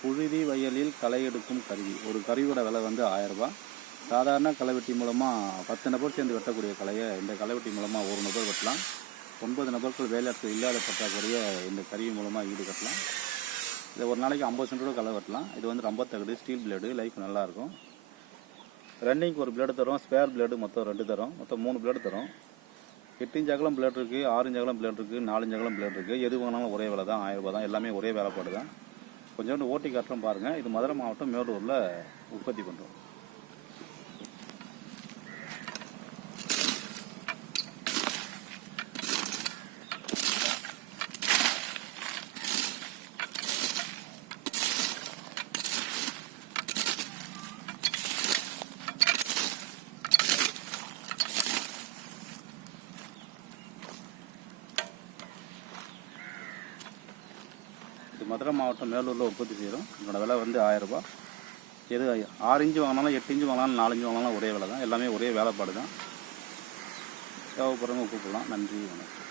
புழுதி வயலில் களை எடுக்கும் கருவி. ஒரு கருவியோட விலை வந்து ஆயரரூபா சாதாரண களைவெட்டி மூலமாக பத்து நபர் சேர்ந்து வெட்டக்கூடிய கலையை இந்த களைவெட்டி மூலமாக ஒரு நபர் வெட்டலாம். ஒன்பது நபர்கள் வேலையாட்கள் இல்லாத பற்றாக்குறைய இந்த கருவி மூலமாக ஈடுகட்டலாம் இது ஒரு நாளைக்கு ஐம்பது சென்டோட களை வெட்டலாம். இது வந்து ரொம்ப தகுடு ஸ்டீல் பிளேடு லைஃப் நல்லாயிருக்கும் ரன்னிங்க்கு ஒரு பிளேடு தரும் ஸ்பேர் பிளேடு மொத்தம் ரெண்டு தரும். மொத்தம் மூணு பிளேடு தரும். எட்டு இன்ச் அகலம் பிளேட் இருக்குது ஆறு இன்ச் அகலம் பிளேட் இருக்குது நாலு இன்ச் அகலம் பிளேட் இருக்குது எது வேணாலும் ஒரே விலை தான் ஆயிரம் ரூபாய் தான். எல்லாமே ஒரே வேலைப்பாடு தான். கொஞ்சோண்டு ஓட்டி காட்டுறோம் பாருங்கள் இது மதுரை மாவட்டம் மேலூரில் உற்பத்தி பண்ணுறோம் மதுரை மாவட்டம் மேலூரில் உற்பத்தி செய்கிறோம். இதோட விலை வந்து ஆயிரம் எது ஆறு இஞ்சு வாங்கினாலும் எட்டு இஞ்சு வாங்கினாலும் நாலு வாங்கினாலும் ஒரே விலை தான். எல்லாமே ஒரே வேலைப்பாடு தான். தேவைப்படுறவங்க கூப்பிடலாம். நன்றி வணக்கம்.